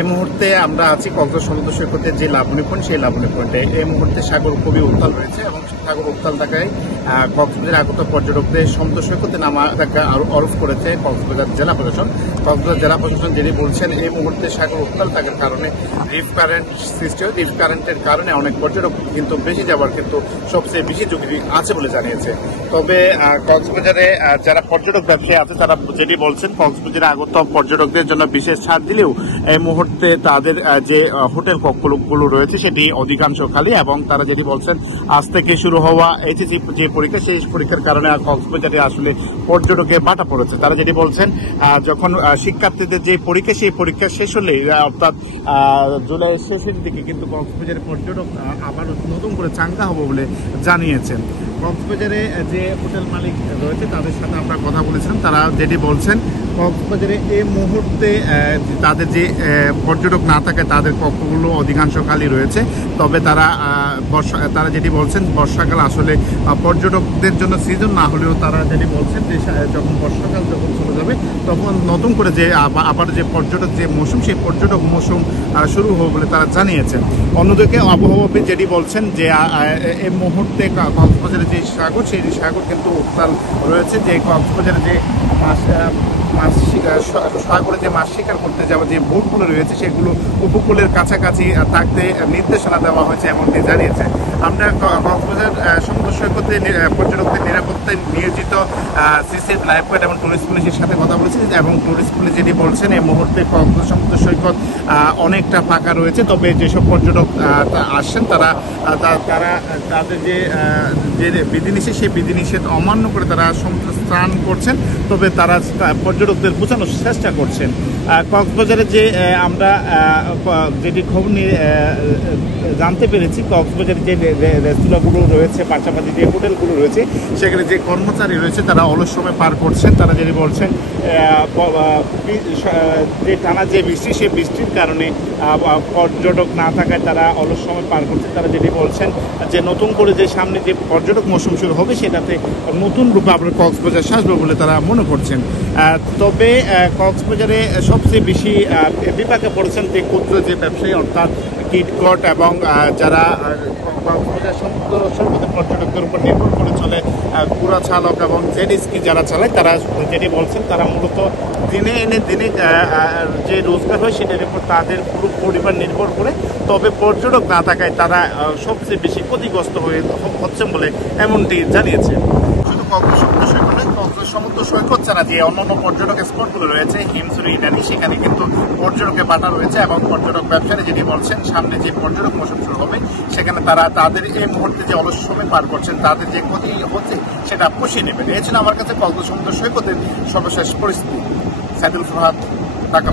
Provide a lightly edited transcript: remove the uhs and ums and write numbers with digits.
এই মুহূর্তে আমরা আছি কক্সবাজার সমুদ্র সৈকতের যে লাবণী পয়েন্ট, সেই লাবণী পয়েন্টে এই মুহূর্তে সাগর খুবই উত্তাল রয়েছে এবং সাগর উত্তাল থাকায় কক্সবাজারে আগত পর্যটকদের সমুদ্র সৈকতে নামা আরোপ করেছে কক্সবাজার জেলা প্রশাসন। কক্সবাজার জেলা প্রশাসন যিনি বলছেন, এই মুহূর্তে সাগর উত্তাল থাকার কারণে রিফ কারেন্ট সৃষ্টি হয়। রিফ কারেন্টের কারণে অনেক পর্যটক কিন্তু বেশি যাওয়ার কিন্তু সবচেয়ে বেশি ঝুঁকি আছে বলে জানিয়েছে। তবে কক্সবাজারে যারা পর্যটক ব্যবসায়ী আছে তারা যেটি বলছেন, কক্সবাজারে আগত পর্যটকদের জন্য বিশেষ ছাড় দিলেও এই মুহূর্তে তাদের যে হোটেল কক্ষগুলো রয়েছে সেটি অধিকাংশ খালি এবং তারা যেটি বলছেন, আজ থেকে শুরু হওয়া এইচএসসি যে পরীক্ষা, সেই পরীক্ষার কারণে কক্সবাজারে আসলে পর্যটকের বাটা পড়েছে। তারা যেটি বলছেন, যখন শিক্ষার্থীদের যে পরীক্ষা, সেই পরীক্ষা শেষ হলে অর্থাৎ জুলাইয়ের শেষের দিকে কিন্তু কক্সবাজারে পর্যটক আবার নতুন করে চাঙ্গা হবে বলে জানিয়েছেন। কক্সবাজারে যে হোটেল মালিক রয়েছে তাদের সাথে আমরা কথা বলেছিলাম, তারা যেটি বলছেন, কক্সবাজারে এই মুহূর্তে তাদের যে পর্যটক না থাকে তাদের কক্ষগুলো অধিকাংশ খালি রয়েছে। তবে তারা যেটি বলছেন, বর্ষাকাল আসলে পর্যটকদের জন্য সিজন না হলেও তারা যেটি বলছেন যে যখন বর্ষাকাল যখন চলে যাবে তখন নতুন করে যে আবার যে পর্যটক যে মৌসুম, সেই পর্যটক মৌসুম শুরু হবে বলে তারা জানিয়েছেন। অন্যদিকে আবহাওয়াবিদ যেটি বলছেন যে এই মুহূর্তে কক্সবাজারের যে সাগর, সেই সাগর কিন্তু উত্তাল রয়েছে। যে কক্সবাজারে যে সাগরে যে মাছ শিকার করতে যাওয়া যে বোটগুলো রয়েছে সেগুলো উপকূলের কাছাকাছি থাকতে নির্দেশনা দেওয়া হয়েছে এমনটি জানিয়েছে। আমরা কক্সবাজার সমুদ্র সৈকতে পর্যটকদের নিরাপত্তায় নিয়োজিত সিসিএফ লাইফ গার্ড এবং টুরিস্ট পুলিশের সাথে কথা বলেছি এবং টুরিস্ট পুলিশ যেটি বলছেন, এই মুহূর্তে কক্সবাজার সমুদ্র সৈকত অনেকটা ফাঁকা রয়েছে। তবে যেসব পর্যটক আসছেন তারা তাদের যে বিধিনিষেধ, সেই বিধিনিষেধ অমান্য করে তারা সমুদ্র স্নান করছেন। তবে তারা পর্যটকদের বোঝানোর চেষ্টা করছেন। কক্সবাজারে যে আমরা যেটি খবর নিয়ে জানতে পেরেছি, কক্সবাজারে যে রেস্তোরাঁগুলো রয়েছে, পাশাপাশি যে হোটেলগুলো রয়েছে, সেখানে যে কর্মচারী রয়েছে তারা অলস সময় পার করছেন। তারা যেটি বলছেন, যে টানা যে বৃষ্টি, সেই বৃষ্টির কারণে পর্যটক না থাকায় তারা অলস সময় পার করছে। তারা যেটি বলছেন যে নতুন করে যে সামনে যে পর্যটক মৌসুম শুরু হবে সেটাতে নতুন রূপে আপনার কক্সবাজার সাজবে বলে তারা মনে করছেন। তবে কক্সবাজারে সবচেয়ে বেশি বিপাকে পড়েছেন যে ক্ষুদ্র যে ব্যবসায়ী, অর্থাৎ কিটকট এবং যারা কক্সবাজার সমুদ্র সৈকতের পর্যটকদের উপর নির্ভর করে চলে, কুড়া চালক এবং জেট স্কি যারা চালায়, তারা যেটি বলছেন তারা মূলত দিনে এনে দিনে যে রোজগার হয় সেটার উপর তাদের পুরো পরিবার নির্ভর করে। তবে পর্যটক না থাকায় তারা সবচেয়ে বেশি ক্ষতিগ্রস্ত হচ্ছেন বলে এমনটি জানিয়েছে। শুধু কক্সবাজার সমুদ্র সৈকত ছাড়া যে অন্যান্য পর্যটক স্পটগুলো রয়েছে, হিমছড়ি, ইনানি, সেখানে কিন্তু পর্যটকের বাটা রয়েছে এবং পর্যটক ব্যবসায়ী যেটি বলছেন, সামনে যে পর্যটক মৌসুম শুরু হবে সেখানে তারা তাদের এই মুহূর্তে যে অলস সময় পার করছেন, তাদের যে ক্ষতি হচ্ছে সেটা পুষিয়ে নেবেন। এই ছিল আমার কাছে কক্সবাজার সমুদ্র সৈকতের সর্বশেষ পরিস্থিতি। সাইদুল ফরহাদ, ঢাকা।